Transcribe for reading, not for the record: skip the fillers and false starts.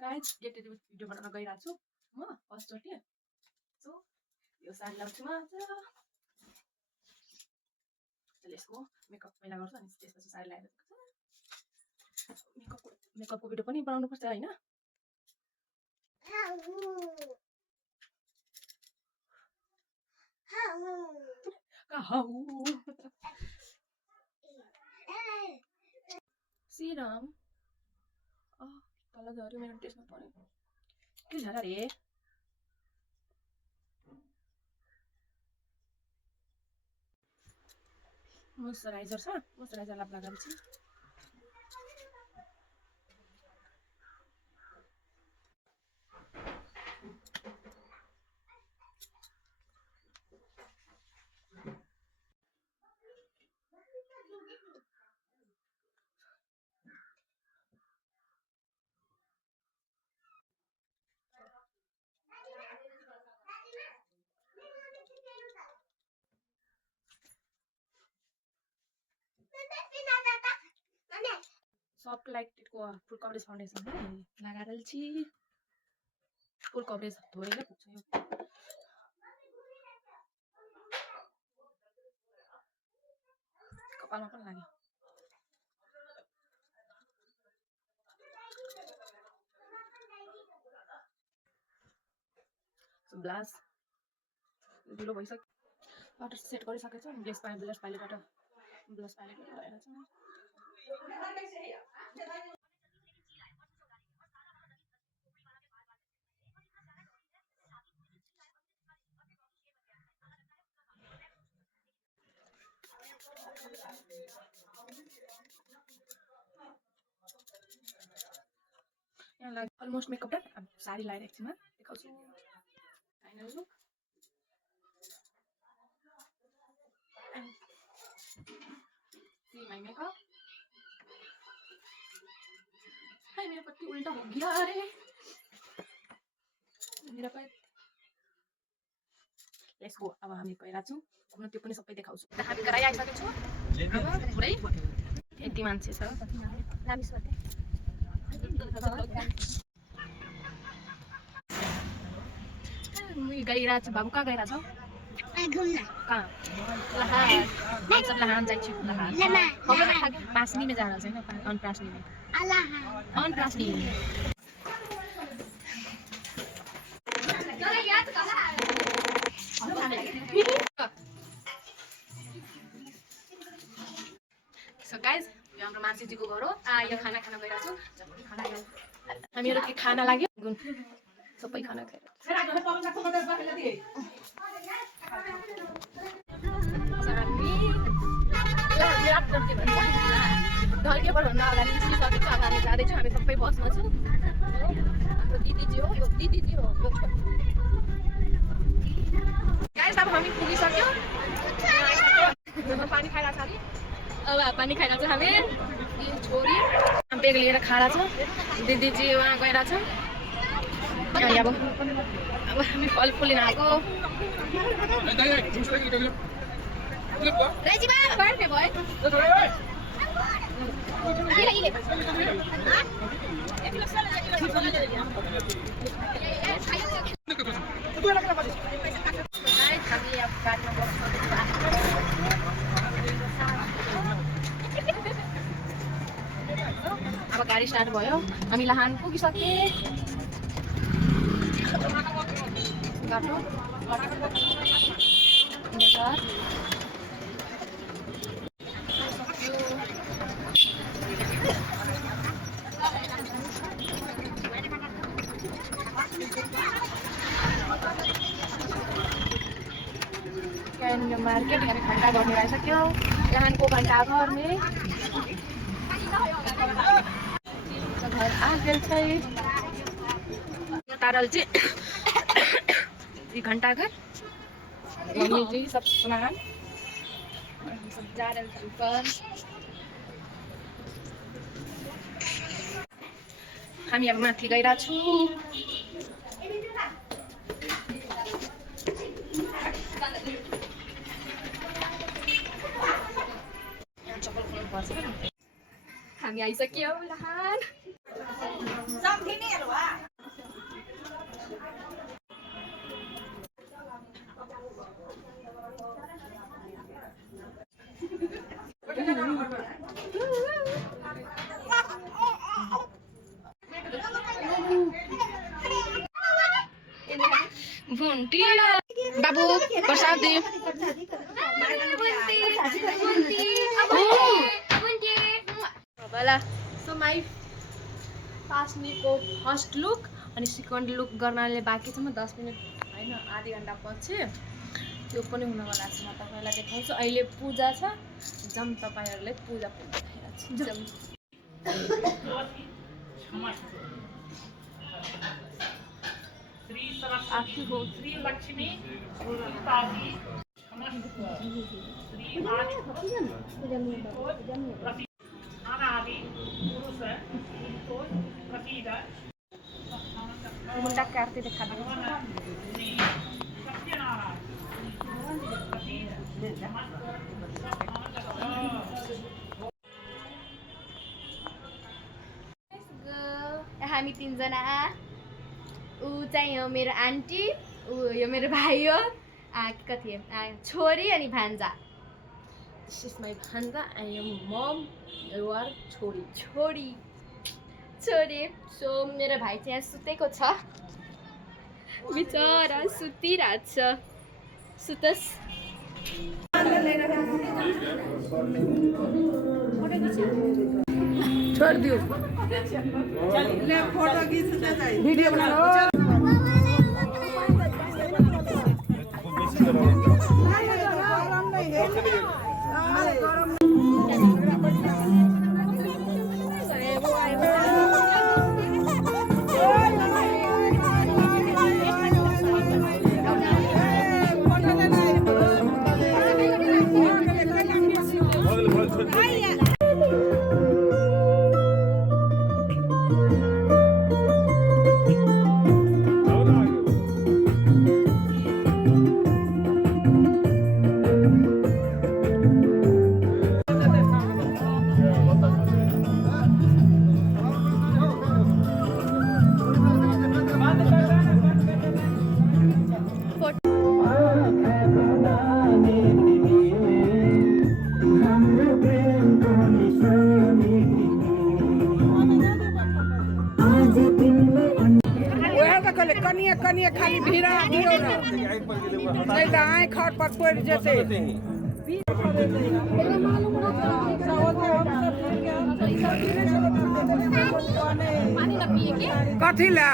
guys get ready video बनाउन गइरहेको छु म फर्स्टचोटि सो यो साडी लाउँछु म आज लेट्स गो मेकअप पहिला गर्छु अनि त्यसपछि साडी लगाएर मेकअपको भिडियो पनि बनाउनु पर्छ हैन सिरम तल झऱ्यो मेरो टेस्टमा पर्यो के झरा रे मोइस्चराइजर छ मोइस्चराइजर लगाएपछि सफ्ट लाइट को फुल कभरेज फाउन्डेसन लगाएर छि फुल कभरेज धोएर पुग्छ यो कपालमा पनि लाग्यो ब्लास ढिलो भइसक्यो वाटर सेट गरिसकेको छ ब्लस पाइलेटबाट ब्लस पाइलेट लगाएर छ यहाँ अलमोस्ट मेकअप डन अब साडी लगाएर एकछिनमा देखाउँछु final look see my makeup हाय मेरो पत्ती उल्टा हो गया अरे मेरा पैर लेट्स गो अब हामी गइरा छौं घुम्न त्यो पनि सबै देखाउँछु हामी गराइ आइसकेको छु अब पुरै यति मान्छे छ नामी सोध्दै मुई गइरा छु बाबु कहाँ गइरा छौ घुम्न कहाँ लहान हम सब लहान जाइ छु लहान पासनी में जा रहा है ना अनप्रासनी में अनप्रासनी सो गाइस यो हाम्रो मान्छेजीको घर हो यो खाना खान गइरहेको छु हामीहरु के खाना लाग्यो सबै खाना खाएर ढल्केबाट भन्दा अगाडि निस्किसकेको छ अब हामी जाँदैछौँ हामी सबै बसमा छौँ हाम्रो दिदीजी हो यो दिदीजी हो गाइस अब हामी पुगिसक्यो पानी खाइरहेको छ अरे अब पानी खाइरहेको छ हामी छोरी बेग लिएर खाडा छ दिदीजी उहाँ गइरहेको छ अब हामी फलफुल लिन आएको अब गाडी स्टार्ट भयो हामी लहान पुगिसके गाटो बजार मार्केट यहाँ घंटा घर में आइसक्यो लहान को घंटा घर में घर आ गए तारल चाहिँ घंटा घर मम्मी सब सामान सब जा रहे ऊपर हामी अब माथि गइरा छु हामी आइसक्यो लहान घुंटी बाबू प्रसाद दे सो माई पास्नीको फर्स्ट लुक अनि सेकेन्ड लुक गर्नाले बाँकी छ म 10 मिनट होइन आधी घन्टा पछि त्यो पनि हुनवाला छ म तपाईँलाई देखाउँछु अहिले पूजा छ जम तपाईँहरूले पूजा आखी हो श्री लक्ष्मी सीताजी श्री आदि अनादि पुरुष तो प्रतीक मुंडा करते देखा दो हामी तीनजना ऊ चाहिँ हो मेरो आन्टी ऊ यो मेरो भाइ हो कति छोरी अनि भान्जा दिस इज माई भान्जा I am mum you are छोरी छोरी छोरी सो मेरो भाइ चाहिँ यहाँ सुतेको छ बिचरा सुतिरहेछ सुतस छोड़ दियो ले फोटो खींचते जाए वीडियो बना लो कनिया कनिया खाली भिड़ा दियो ना नहीं तो आए खर पर पड़ जते कथी ला